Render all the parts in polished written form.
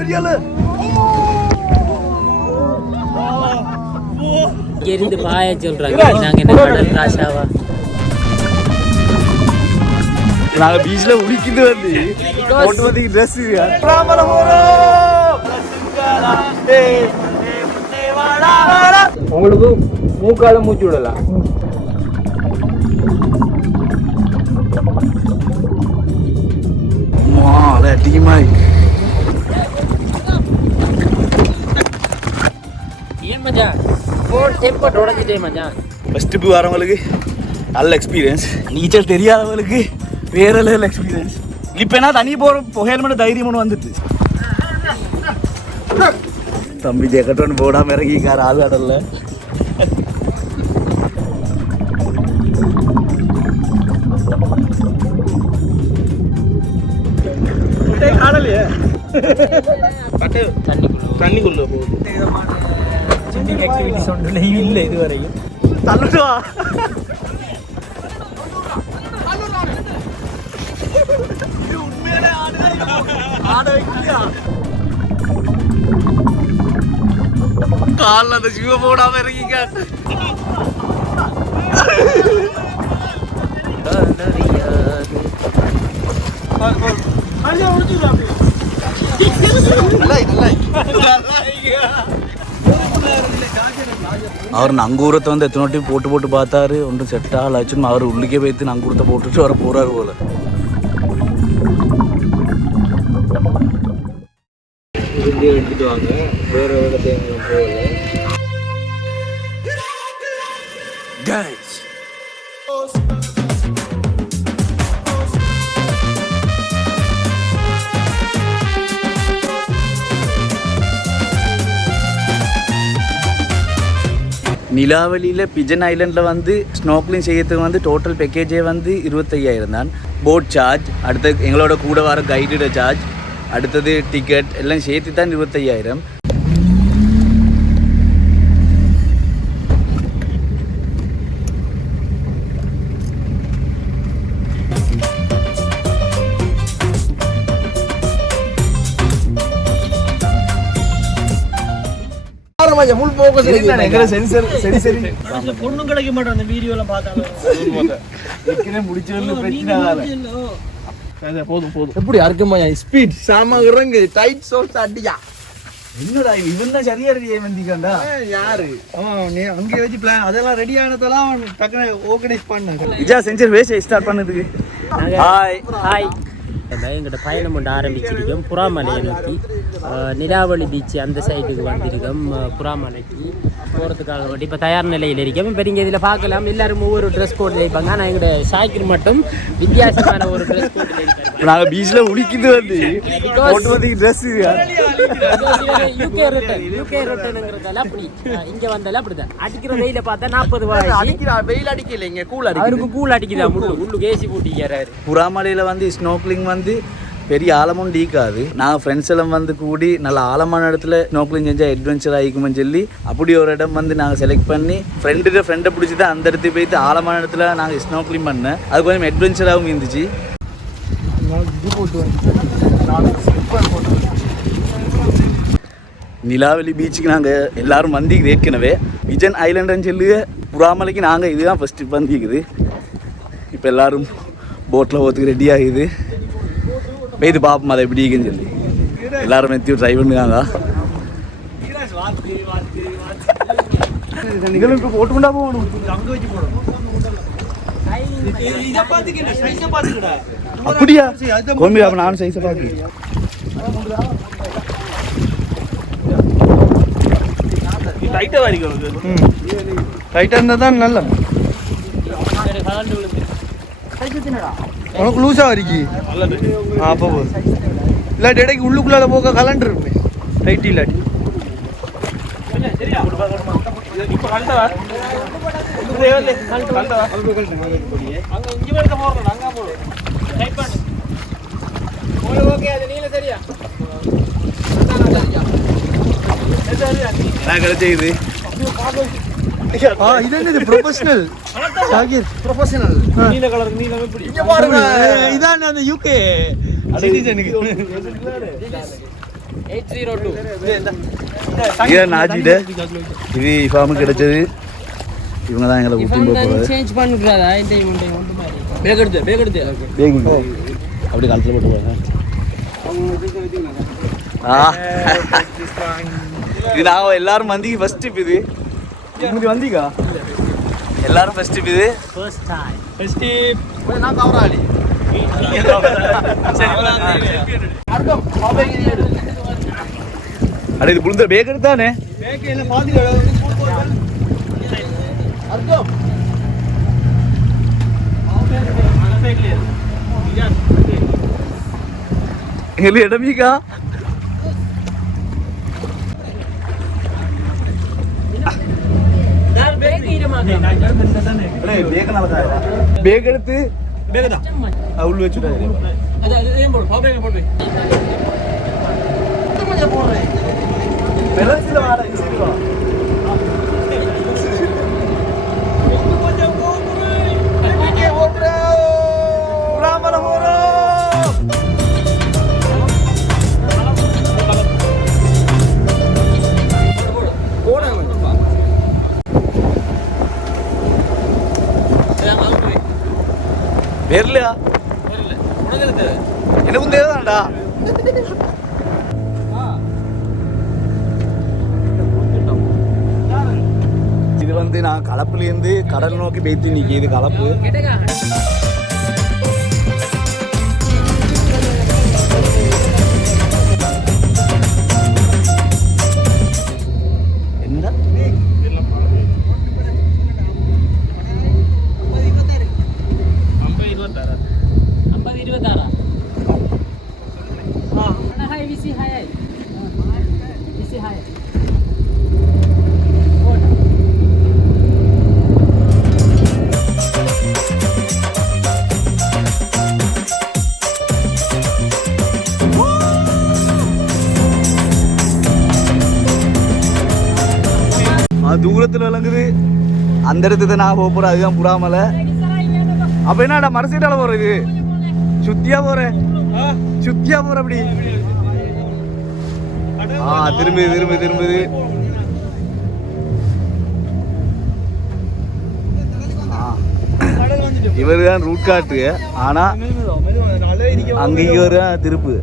பெரியால இருந்து பாய சொல்றாங்க. நாங்க என்ன கடல் ராசாவா? நாங்க பீச்ல உடிக்கிட்டு வந்து ஆட்டோமேட்டிக் ட்ரெஸ் உங்களுக்கு மூக்கால மூச்சு விடலாம். ஃபர்ஸ்ட் போய் வரவங்களுக்கு நல்ல எக்ஸ்பீரியன்ஸ், நீச்சல் தெரியாதவங்களுக்கு வேற லெவல் எக்ஸ்பீரியன்ஸ். இப்போ என்ன தண்ணி போகணும் தைரியம் ஒன்று வந்துட்டு தம்பி ஜெக்கட்டோன்னு போடாமல் இறங்கிக்கார ஆள் கடல்ல. ஆடலையே தண்ணிக்குள்ள போகுது. ஆக்டிவிட்டிஸ் ஒன்றும் இல்லை இதுவரையும். தள்ளுவா கால அந்த ஜீவ போடாம இருக்கீங்க. அவர் நங்கூரத்தை வந்து எத்தனை வாட்டி போட்டு பார்த்தாரு, ஒன்றும் செட் ஆகலாச்சு. அவர் உள்ளுக்கே போய்த்து நங்கூரத்தை போட்டுட்டு வர போறாரு போல. எடுத்துட்டு வாங்க, வேற இடத்தை போகல. நிலாவலியில் பிஜன் ஐலண்டில் வந்து ஸ்னோக்லிங் செய்யறதுக்கு வந்து டோட்டல் பேக்கேஜே வந்து 25,000 தான். போட் சார்ஜ், அடுத்தது எங்களோட கூட வர கைடோட சார்ஜ், அடுத்தது டிக்கெட் எல்லாம் சேர்த்து தான் 25,000. பொண்ணும் கிடைக்க மாட்டோம் அந்த வீடியோல பார்த்தாலும். எப்படி அறுக்கமா ஸ்பீட் சாம இறங்கு டைட் சோல்ஸ் அடியா. என்னடா இவன் தான் சரியா ரெடி வந்திக்கண்டா. யாரு அங்கே வச்சு பிளான் அதெல்லாம் ரெடி ஆனதெல்லாம் டக்குனு ஆர்கனைஸ் பண்ணாங்க. விஜா செஞ்சர் வேஷ ஸ்டார்ட் பண்ணதுக்கு ஹாய் ஹாய். எங்கள்கிட்ட பயணம் ஒன்று ஆரம்பிச்சிருக்கோம் புறாமலையை நோக்கி. நிலாவளி பீச் அந்த சைடுக்கு வந்திருக்கோம். புறாமலைக்கு போகிறதுக்காக வேண்டி இப்போ தயார் நிலையில் இருக்கோம். இப்போ நீங்கள் இதில் பார்க்கலாம், எல்லாரும் ஒவ்வொரு ட்ரெஸ் கோடில் இருப்பாங்க. ஆனால் எங்களோட சாய்க்கில் மட்டும் வித்தியாசமான ஒரு ட்ரெஸ் கோடில் இருக்காங்க. நாங்கள் பீச்சில் உடிக்கிட்டு வந்து ட்ரெஸ் யூகே ரொட்டனுங்கிறதால அப்படி இங்கே வந்தாலும் அப்படிதான் அடிக்கிற வெயில பார்த்தா 40 வெயில் அடிக்கல, இங்கே கூல் அவருக்கு கூல் அடிக்குதா, உள்ளுக்கு ஏசி பூட்டிக்கிறாரு. புறாமலையில் வந்து ஸ்னோக்லிங் வந்து பெரிய ஆழமும் டீக்காது. நாங்கள் ஃப்ரெண்ட்ஸ் எல்லாம் வந்து கூடி நல்ல ஆழமான இடத்துல ஸ்னோக்லிங் செஞ்சால் அட்வென்ச்சர் ஆகிக்குமென்னு சொல்லி அப்படி ஒரு இடம் வந்து நாங்கள் செலக்ட் பண்ணி ஃப்ரெண்டை பிடிச்சி தான் அந்த இடத்துக்கு போய்த்து ஆழமான இடத்துல நாங்கள் ஸ்னோக்லிங் பண்ணேன். அது கொஞ்சம் அட்வென்ச்சராகவும் இருந்துச்சு. நிலாவலி பீச்சுக்கு நாங்கள் எல்லோரும் வந்திக்குது. ஏற்கனவே விஜன் ஐலண்டுன்னு சொல்லி புறாமலைக்கு நாங்கள் இதுதான் ஃபஸ்ட்டு வந்திக்குது. இப்போ எல்லோரும் போட்டில் போகிறதுக்கு ரெடி ஆகுது. பெய்து பார்ப்போம் அதை எப்படி இருக்குன்னு சொல்லி எல்லாரும் மெத்தியும் ட்ரை பண்ணுறாங்க. நிகழ்வுக்கு போட்டுக்கொண்டா போகணும், அங்கே வச்சு போடணும். அப்படியா கோம்பி அப்போ நானும் சைஸை பார்க்கு. டைட்டாக இருந்தால் தான் நல்ல உனக்கு லூஸாக வரைக்கி. அப்போ போதும். இல்லாட்டி இடைக்கு உள்ளுக்குள்ளால போக கலண்டர் இருப்பே டைட் இல்லாட்டி. கிடைச்சது இது என்னது ப்ரொஃபஷனல் ஷாகிர் ப்ரொஃபஷனல் நீல கலர் நீல எப்படி இங்க பாருங்க இதான் அந்த யூகே சிட்டிசனுக்கு 802 இது நாஜிட இது இஃபாமுக்கு கிடைச்சது. இவங்க தான் எங்களை ஊட்டி போகிறது. சேஞ்ச் பண்ணிடுறாதா இந்த இவன்டே வந்து மாதிரி பேக் எடுத்து பேக் அப்படி காலத்தில் போட்டு போங்க. இது நான் எல்லாரும் வந்தீங்க ஃபர்ஸ்ட் ட்ரிப் இது. இப்படி வந்தீங்க எல்லாரும் ஃபர்ஸ்ட் ட்ரிப் இது. ஃபர்ஸ்ட் டைம் ஃபர்ஸ்ட் நான் கவராளி அட இது புழுந்த பேக் எடுத்தானே. பேக் இல்ல பாதில அர்த்தம் எங்க இடமீக்கா பேக் எடுத்து உள்ள வச்சுட்டாரு. வரலையா எனக்கும் தேவைதான்டா. இது வந்து நான் கலப்புலேருந்து கடல் நோக்கி பேத்து நிற்கி. இது கலப்பு என்ன தூரத்தில் விளங்குது. அந்த இடத்துக்கு நான் போக போகிறேன். அதுதான் புறாமலை. அப்போ என்னடா மரசீட்டால போகிறது? சுத்தியா போகிறேன் சுத்தியா போகிற அப்படி. திரும்புது. இவரு தான் ரூட் காட்டு. ஆனா அங்கேயும் ஒரு திருப்பு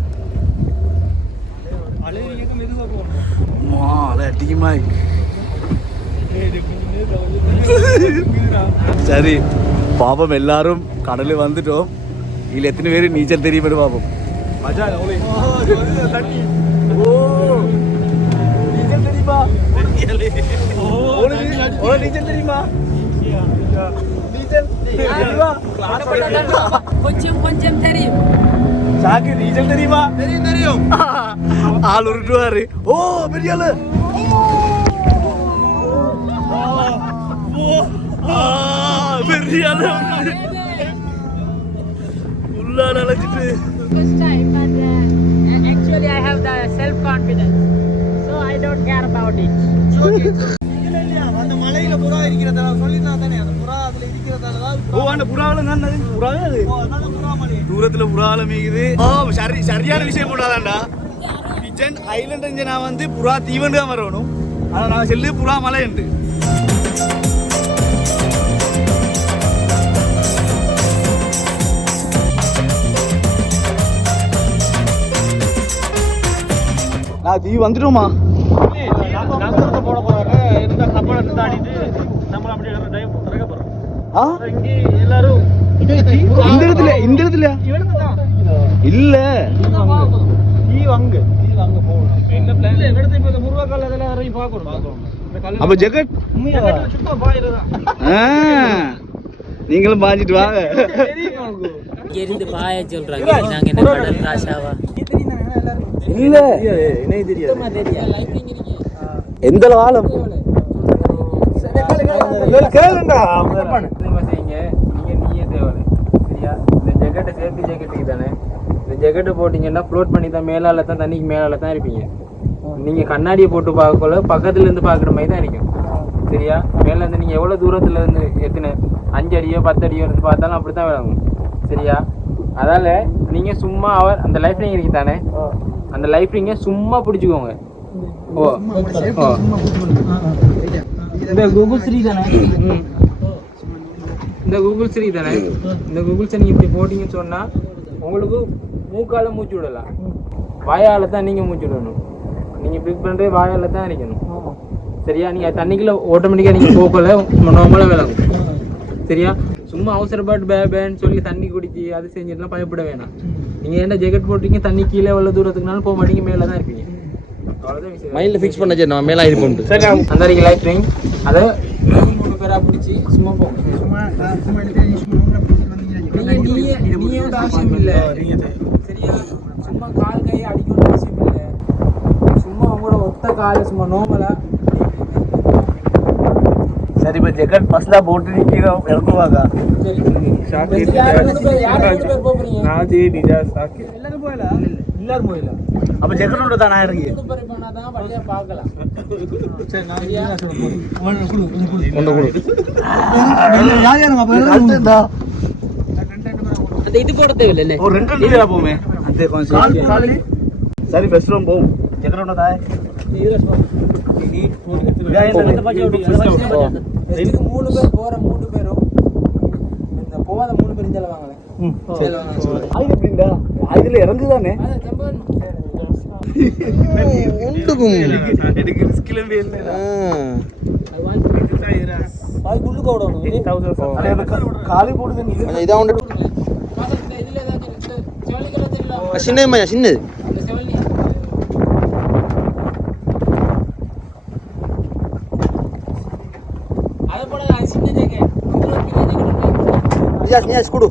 அதிகமா. சரி பாப்போம். எல்லாரும் கடலில் வந்துட்டோம். இதில் எத்தனை பேர் நீச்சல் தெரியும் பார்ப்போம். நீச்சல் தெரியுமா? நீச்சல் தெரியுமா? கொஞ்சம் தெரியும். சாக்கு நீச்சல் தெரியுமா? தெரியும். ஆள் உருட்டுவாரு. ஓ பெரிய ஆளு. பெரிய ஆளு உள்ளா நினைச்சிட்டு. First time, but actually I have the self confidence, so I don't care about it. அந்த மலையில புறா இருக்கிறதா சொல்லினா தானே அந்த புறா அதுல இருக்கிறதால தான். அந்த புறாவல தான் புறாவே அது. புறாமலை தூரத்துல புறாவல மீகுது. சரியான விஷயம் போடாதான்டா. கிச்சன் ஐலண்ட் நான் வந்து புறா தீவண்டு தான் வரணும். ஆனா நான் சொல்லி புறா மலை உண்டு. நான் தீ வந்துட்டோமா? போட போறாங்க. இந்த கப்பலை நிறுத்தாடிட்டு நம்ம அப்படியே டைம் இறக்க போறோம். இங்கே எல்லாரும் இந்த இடத்துல இல்ல தீ வாங்க போகணும். என்ன பிளான்? இந்த இடத்துல இப்ப முருகக்கல்ல அதெல்லாம் இறங்கி பார்க்கணும். அப்ப ஜெகட் சும்மா பாயிரதான். நீங்களும் பாஞ்சிட்டு வாங்க. இருந்து பாய சொல்றாங்க. நாங்க என்ன கடல் ராசாவா? இல்ல எனக்கு தெரியாது. எந்த ஆழம் கேளுண்டா. நீயே தேவை சரியா? இந்த ஜெக்கெட்டை சேர்த்து ஜெக்கெட்டுக்கு தானே. இந்த ஜெக்கெட்டை போட்டிங்கன்னா ஃப்ளோட் பண்ணி தான் மேலால தான் தண்ணிக்கு மேலால தான் இருப்பீங்க. நீங்கள் கண்ணாடியை போட்டு பார்க்கல பக்கத்துலேருந்து பார்க்குற மாதிரி தான் இருக்கும் சரியா? மேலேருந்து நீங்கள் எவ்வளோ தூரத்தில் இருந்து எத்தனை 5 அடியோ 10 அடியோ இருந்து பார்த்தாலும் அப்படி தான் விளங்கும் சரியா? அதால் நீங்கள் சும்மா அந்த லைஃப் நீங்கள் இருக்கு தானே அந்த லைஃப் ரிங்கை சும்மா பிடிச்சிக்கோங்க. ஓ இந்த கூகுள் ஸ்ரீ தானே, இந்த கூகுள் ஸ்ரீ தானே, இந்த கூகுள் ஸ்ரீ நீங்கள் இப்படி போட்டிங்கன்னு சொன்னால் உங்களுக்கு மூக்கால மூச்சு விடலாம், வாயால் தான் நீங்கள் மூச்சு விடணும். நீங்கள் இப்படி பண்ணுறது வாயால் தான் நினைக்கணும். சரியா? நீங்கள் தண்ணிக்குள்ள ஆட்டோமேட்டிக்காக நீங்கள் போக்கல நார்மலாக விளங்கும். சரியா? சும்மா அவசரப்பட்டு பேன்னு சொல்லி தண்ணி குடிச்சு அது செஞ்சுட்டுலாம் பயப்பட வேணாம். நீங்கள் என்ன ஜெக்கெட் போட்டீங்க, தண்ணி கீழே எவ்வளோ தூரத்துக்குனாலும் போக மாட்டீங்க, மேலே தான் இருப்பீங்க. மைண்டில் ஃபிக்ஸ் பண்ண சரி நான் மேலே இது போட்டு சரி அந்த நீங்கள் லைஃப் ரிங் அதை 3 பேராக பிடிச்சி சும்மா போங்க. நீயே அவசியம் இல்லை. சரியா? சும்மா கால் கையை அடிக்கணும் அவசியம் இல்லை. சும்மா அவங்களோட ஒத்த காலை சும்மா நோமலாக. சரி இப்போ ஜெக்கெட் ஃபர்ஸ்ட்ல போட்டு நிற்கிறோம் இறங்குவாங்க. எல்லாரும் போயிடலாம். அப்போ ஜெக்கெட்டோட தான் நான் இறங்கி பார்க்கலாம். அந்த இது போட தேவையில்லை. ஒரு 2 பேரா போமே அந்த கொஞ்சம். சரி ஃபர்ஸ்ட் ரூம் போவோம். ஜெக்கெட்டோட தாய் 3 பேர் போற 3 பேரும் இந்த போகாத 3 பேரும் செல்ல வாங்கல. அது எப்படிடா அதுல இறங்குதானே ஒன்றுக்கும் எனக்கு ரிஸ்க்ல இல்ல அது வாங்கி உள்ளுக்கு ஓடணும். 8000 காலி போடுது நீ இதா ஒன்று இதுல ஏதாவது செவலிக்கல தெரியல. சின்னது சின்னது அந்த செவலி அது போல சின்ன ஜெக்கெட் நியாஸ் கொடு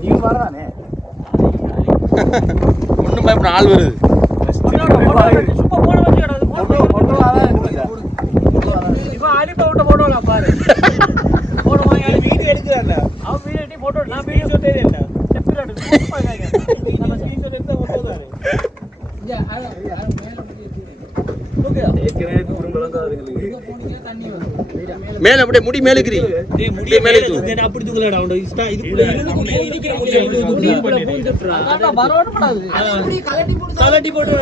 நீ வரானே ஒன்றும் பயப்பட ஆள் வருது. மேல அப்படியே முடி மேலுக்குறி மேலே அப்படி தூக்கலடா கலட்டி போட்டு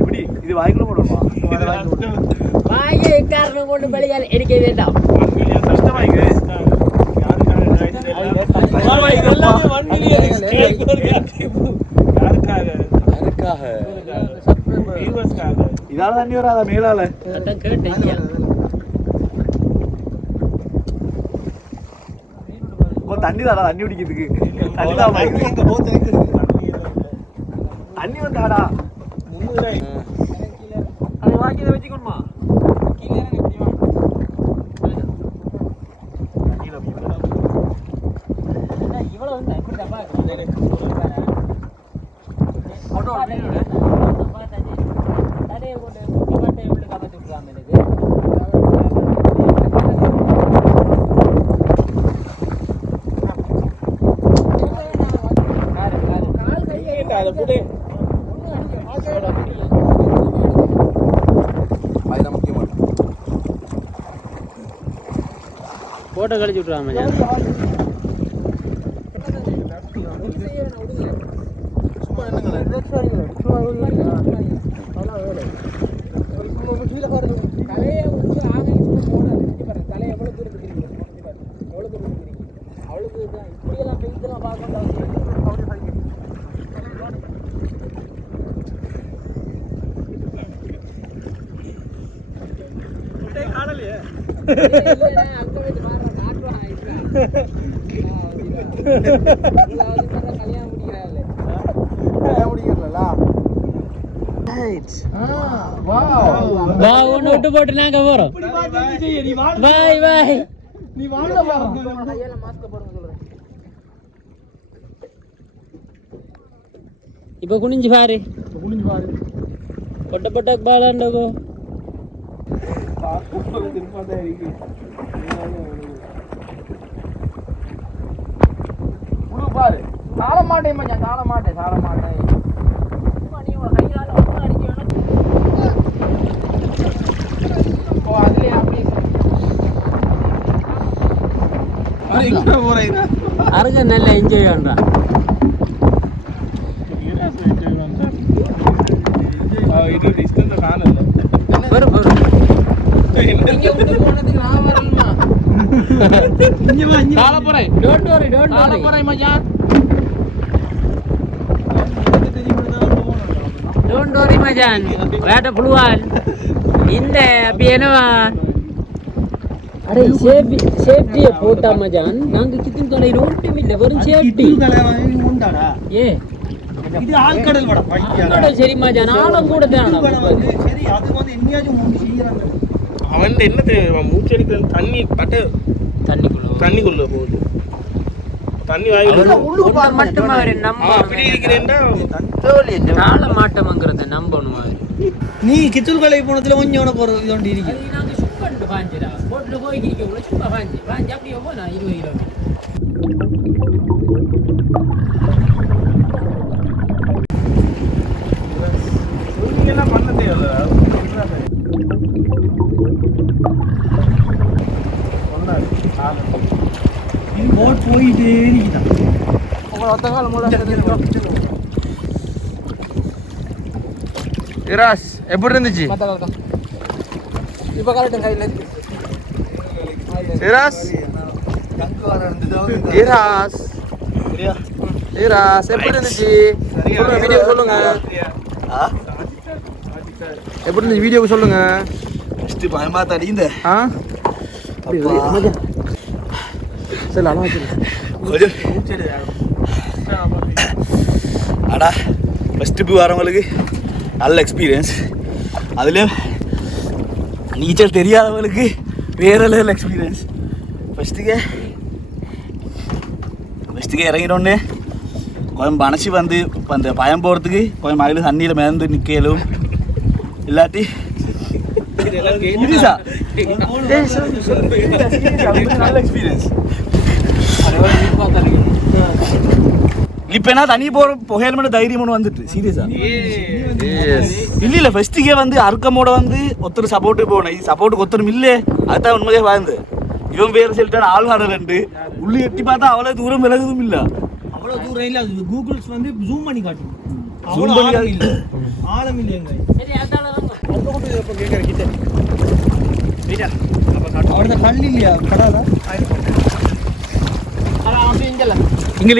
இப்படி இது வாய்க்குள்ள போடணுமா வாயை காரணம் கொண்டு வெளியால் எடுக்க வேண்டாம். இதால தண்ணி வராதா மேலால தண்ணி தாடா தண்ணி குடிக்கிறதுக்கு தண்ணி வந்தாடா அதை வாங்கி வச்சுக்கணுமா கீழே இவ்வளவு வந்து எப்படி தப்பா போட்டோ கழிச்சு விட்டுருவாங்க. விட்டு போட்டு நாங்க போறோம். பாய் பாய். இப்ப குனிஞ்சு பாரு பொட்ட பொட்ட பாலாண்டோ பாரு தாழ மாட்டேன் தாழ மாட்டேன் நீ கையால அடிக்க வேணும். எங்க போறீங்க அருக நல்லா என்ஜாய் பண்றான் இது டிஸ்டன்ஸ் காணல வரும் இங்க உள்ள போனதுக்கு நான் வரலமா இங்க வா நாளை போறேன் டோன்ட் வரி நாளை போறேன் மச்சான் டோன்ட் வரி மச்சான் வேட்ட புழுவால் இந்த அப்படியேனவா அடே சேஃப்டி போட்டா மச்சான் நாங்க கித்தின் தொலைல ஒண்ணும் இல்ல வெறும் சேஃப்டி உண்டாடா ஏ இது ஆழ்கடல் வட பைத்தியா ஆழ்கடல் சரி மச்சான் ஆழம் கூட தான் சரி அது வந்து என்னையாச்சும் முடி செய்யறாங்க அவன் என்ன தெரியும் மூச்சு அடிக்கிற தண்ணி பட்ட தண்ணிக்குள்ள போகுது தண்ணி வாயில உள்ளுக்கு மட்டும் அவரை நம்ப அப்படி இருக்கிறேன்டா கால மாட்டம்ங்கிறத நம்பணும் அவரு நீ கித்துல்கலை போனதுல கொஞ்சம் உனக்கு ஒரு இது ஒன்று இருக்கு நாங்க சுப்பண்டு பாஞ்சிடா போட்டுல போய்க்கிறீங்க உள்ள சும்மா பாஞ்சு அப்படியே போனா 20 கிலோமீட்டர் எல்லாம் பண்ண தேவையில்ல போட் போயிட்டே இருக்குதான் இராஸ் எப்படி இருந்துச்சு இப்ப கரெக்ட் கையில இருக்கு இராஸ் இராஸ் இராஸ் எப்படி இருந்துச்சு சொல்லுங்க வீடியோ சொல்லுங்க எப்படி இருந்துச்சு வீடியோ சொல்லுங்க ஃபர்ஸ்ட் பயமா தடிந்த ஆ சரி அழகா கொஞ்சம் அடா ஃபஸ்ட்டு போய் வரவங்களுக்கு நல்ல எக்ஸ்பீரியன்ஸ் அதுலேயும் நீச்சல் தெரியாதவங்களுக்கு வேற லெவல் எக்ஸ்பீரியன்ஸ் ஃபஸ்ட்டுக்கே இறங்கினோடனே கொஞ்சம் மனசு வந்து இப்போ அந்த பயம் போகிறதுக்கு கொஞ்சம் மயிலும் தண்ணியில் மிதந்து நிற்கலும் இல்லாட்டி நல்ல எக்ஸ்பீரியன்ஸ் இப்போ என்ன தண்ணி புகையல் தைரியம் ஒன்று வந்துட்டு சீரியஸா இல்லை ஃபர்ஸ்ட்டுக்கே வந்து அர்க்கமோட வந்து ஒருத்தர் சப்போர்ட்டு போகணும் இது சப்போர்ட்டுக்கு ஒருத்தரும் இல்லை அதுதான் உண்மையே வாழ்ந்து இவன் பேர் சொல்லிட்டான் ஆழ்வாடல் ரெண்டு உள்ளே எட்டி பார்த்தா அவ்வளோ தூரம் விலகுதும் இல்லை அவ்வளோ தூரம் இல்லை அது கூகுள்ஸ் வந்து ஜூம் பண்ணி காட்டும் Zoom பண்ணி காட்டு. இல்லை ஆழம் இல்லைங்க சரி அதால அவட கல் இல்லையா படாதா இங்கே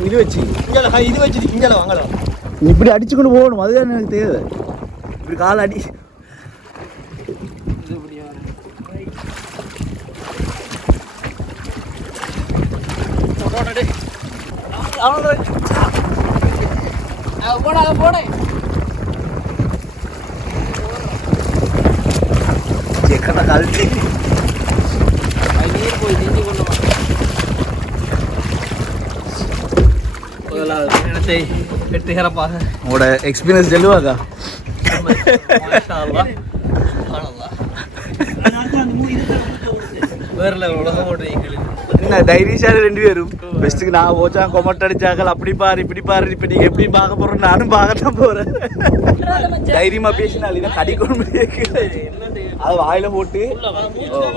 இது வச்சு இங்கே இது வச்சு இங்கே வாங்கலாம் இப்படி அடிச்சுக்கொண்டு போகணும் அதுதான் எனக்கு தேவை இப்படி கால் அடி போட எக்கட கழிச்சு நீர் போய் நீந்தி கொண்டு இடத்தை வெற்றிகரமாக உங்களோட எக்ஸ்பீரியன்ஸ் சொல்லுவாக்கா வேற லெவல் உலகம் ஓடுறீங்க என்ன தைரியசாலி ரெண்டு பேரும் பெஸ்ட்டுக்கு நான் போச்சா கொமட் அடிச்சாக்கள் அப்படி பாரு இப்படி பாரு இப்போ நீங்கள் எப்படி பார்க்க போகிறோம் நானும் பார்க்கத்தான் போகிறேன் தைரியமாக பேசினால் இதான் கடிக்கணும் அது வாயில் போட்டு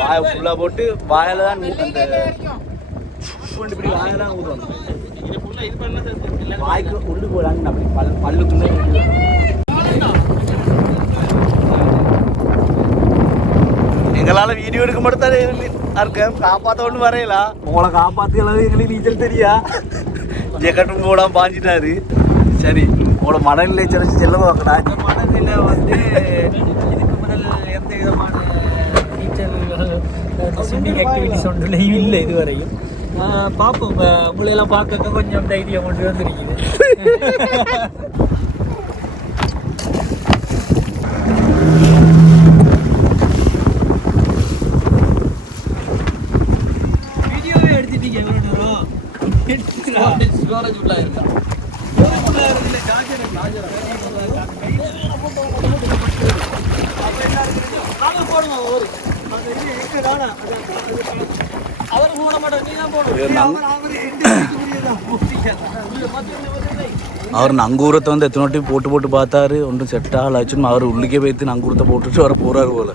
வாயை ஃபுல்லாக போட்டு வாயில் தான் அந்த இப்படி வாயை தான் ஊதுவாங்க வாய்க்கு உள்ளு போகிறாங்க அப்படி பல்லுக்குள்ளே எங்களால் வீடியோ எடுக்க மட்டும் தான் இருக்கேன் காப்பாற்ற ஒன்றும் வரையலாம் உங்களை காப்பாற்ற அளவு எங்களுக்கு நீச்சல் தெரியா ஜெக்கெட்டும் போடாமல் பாஞ்சிட்டாரு சரி உங்களோட மனநிலை சிறச்சு செல்ல பார்க்கடா மனநிலை வந்து இதுக்கு முதல் எந்த விதமான நீச்சல் ஸ்விம்மிங் ஆக்டிவிட்டிஸ் ஒன்றும் இல்லை இதுவரையும் பார்ப்போம் உங்களையெல்லாம் பார்க்க கொஞ்சம் தைரியம் கொண்டு வந்துருக்குது வீடியோவே எடுத்துட்டீங்க எவ்வளோ நேரம் ஸ்டோரேஜ் ஃபுல்லாக இருக்கா அவர் நங்கூரத்தை வந்து எத்தனை வாட்டி போட்டு போட்டு பார்த்தாரு ஒன்றும் செட் ஆகலாச்சுன்னு அவர் உள்ளுக்கே போய்த்து நங்கூரத்தை போட்டுட்டு வர போறாரு போல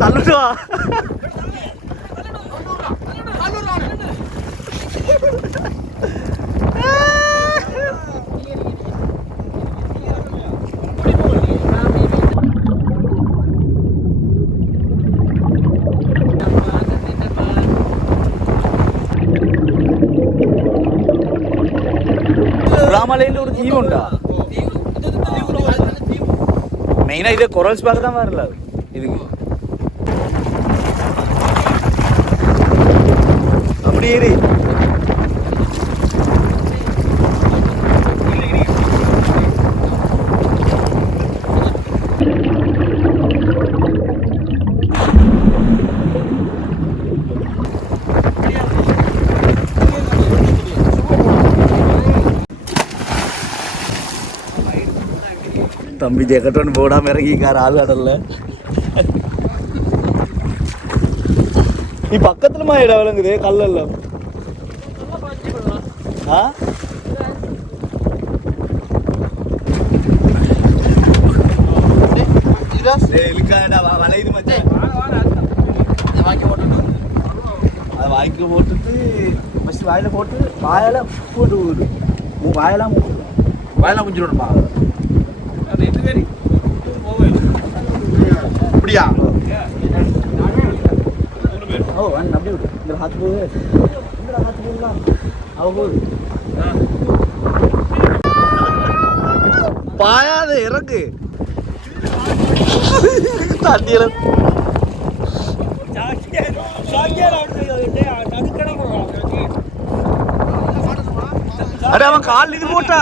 தள்ளுடா ராமலையில் ஒரு தீவு உண்டா மெயினாக இதே கொரல்ஸ் பார்க்க தான் வரல இதுக்கு அப்படி ஏறி தம்பி ஜெக்கெட் ஒன்று போடாமல் இறங்கிக்கார் ஆள் கடல்ல நீ பக்கத்துலமா இடம் விளங்குது கல்லல்ல ஆ வளையுது மச்சான் அதை வாய்க்கு போட்டுட்டு ஃபஸ்ட்டு வாயில் போட்டு வாயால் போட்டு விடுது வாயெல்லாம் வாயெல்லாம் குஞ்சிடணுமா அப்படியா ஓ அண்ணன் அப்படி விடு இந்த ஹாத்து போகுது இந்த ஹாத்து போகலாம் அவ போகுது பாயாத இறக்கு தண்ணியில அடே அவன் கால் இது போட்டா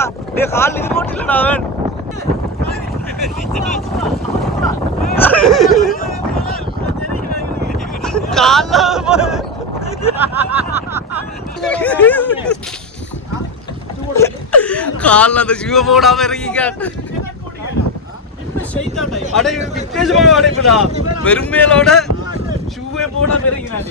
கால் இது போட்டில்லடா அவன் கால அந்த ஷூ போடாம இருக்கீங்க அடே வித்தியாசமாக அடைப்புடா பெருமையிலோட ஷூவே போடாம இருக்கீங்க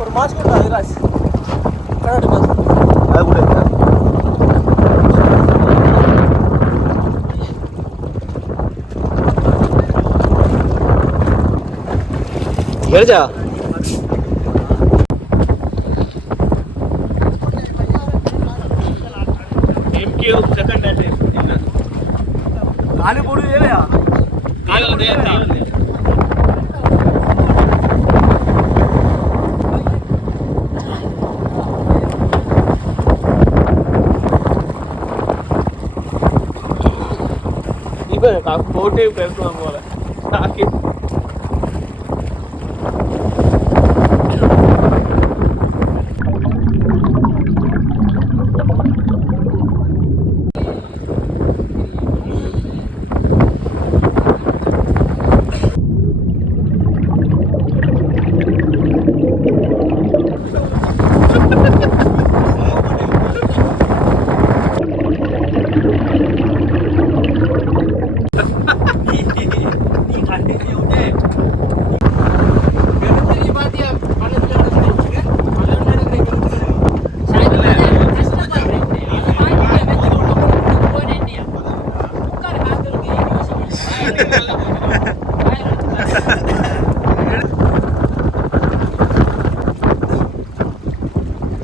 ஒரு மாஸ்க் கூட ராஜ் கராட்டே மாஸ்க் அது கூட இருக்கா ஏஜா எம்கே செகண்ட் அட் காலு போடு ஏலையா காலு போடு ஏலையா போட்டே பேசுவாங்க போல சாக்கி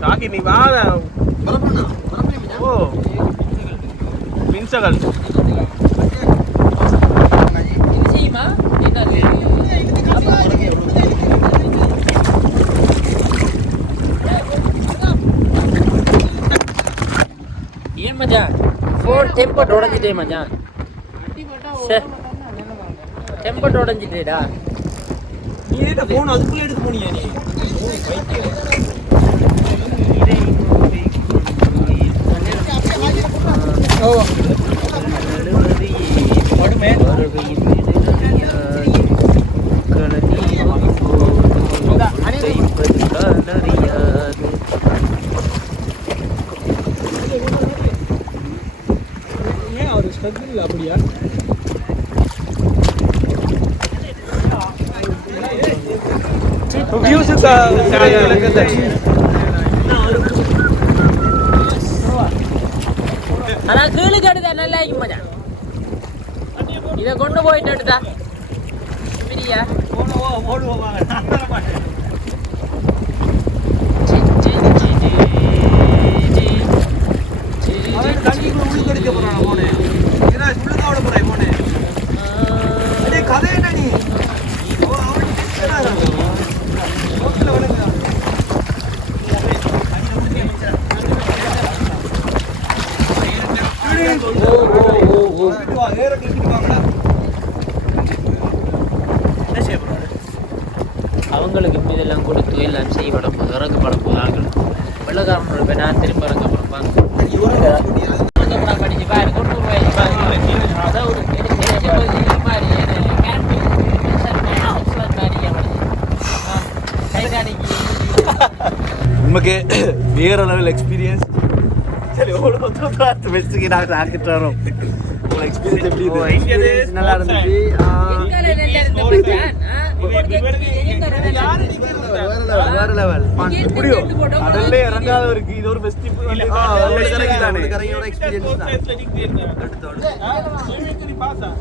சாக்கி நீ வார ஓ மின்சகல் ஏன் மச்சான் ஃபோன் டெம்பர் உடஞ்சிட்டே மச்சான் டெம்பர் உடஞ்சிட்டேடா நீ என்ன போன் அதுக்குள்ள எடுத்து போனியா நீ ஓ ஓடுமே ஏன் அவர் ஸ்ட்ரகிள் அப்படியா வியூஸ் ஆனா கீழுக்கு எடுத்தா நல்லா இருக்கும் மச்சான் இதை கொண்டு போயிட்டு எடுத்தா பிரியா கதை என்ன நீ அவங்களுக்கு இதெல்லாம் கொடுத்து எல்லாம் செய்யப்பட போகுது இறக்கப்பட போகுது ஆகணும் வெள்ளக்காரனோட போய் நான் திரும்ப இறக்கப்படுப்பாங்க படிச்சு பாரு கொண்டு போய் அதான் ஒரு மாதிரி உண்மைக்கு வேற லெவல் எக்ஸ்பீரியன்ஸ் சரி எவ்வளோ பார்த்து பெஸ்ட்டுக்கு நாங்கள் ஆக்கிட்டு வரோம் உங்களோட எக்ஸ்பீரியன்ஸ் எப்படி எக்ஸ்பீரியன்ஸ் நல்லா இருந்துச்சு வேற லெவல் எப்படியோ கடல்ல இறங்காதவருக்கு இது ஒரு ஃபெஸ்டிவல் கரையோட எக்ஸ்பீரியன்ஸ் தான்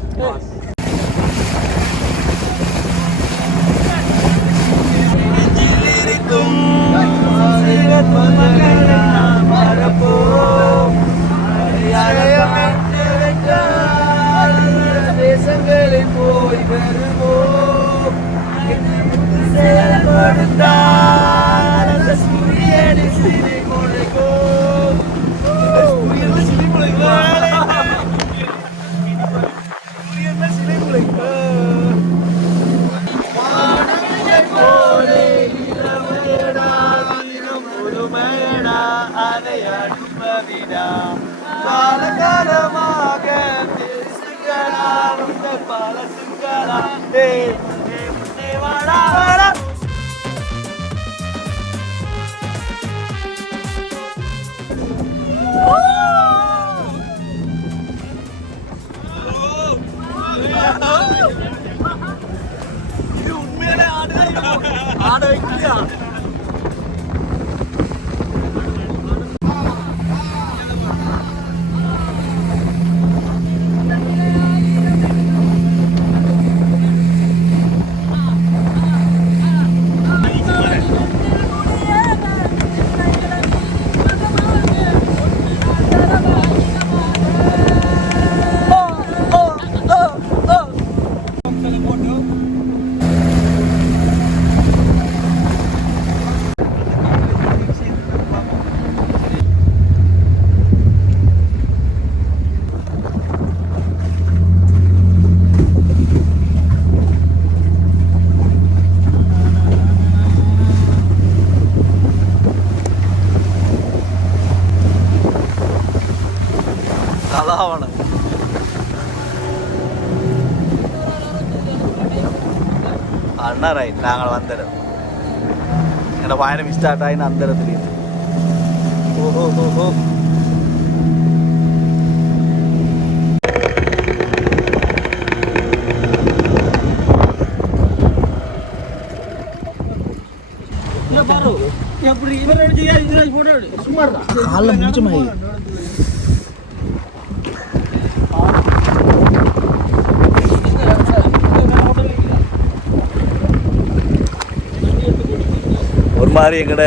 தேசங்களில் போய் வருவோம் செயல்படுத்தால் அந்த சூரியனை சிலை முளைக்கும் சிலை முளைக்கும் அதை அனுமதிடா காலகாலமாக பேசுகளா பல சுங்களா வாடா வாடா இது உண்மையிலே ஆட வைக்கலையா சொன்னா ரைட் நாங்கள் வந்துடும் என்னோட பயணம் ஸ்டார்ட் ஆகினா அந்த இடத்துலையும் ஓஹோ காலில் முடிச்ச மாதிரி ஒரு மாதிரி எங்கட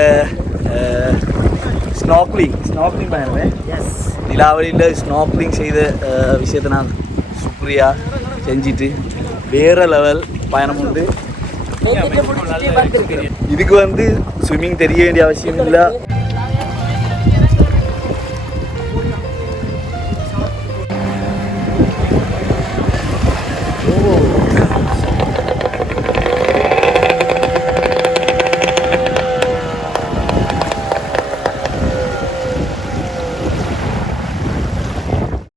ஸ்னாக்லிங் பண்ணுறேன் நிலாவளியில் ஸ்னாக்லிங் செய்த விஷயத்தை நான் சுப்ரியா செஞ்சுட்டு வேறு லெவல் பயணம் உண்டு இதுக்கு வந்து ஸ்விம்மிங் தெரிய வேண்டிய அவசியம் இல்லை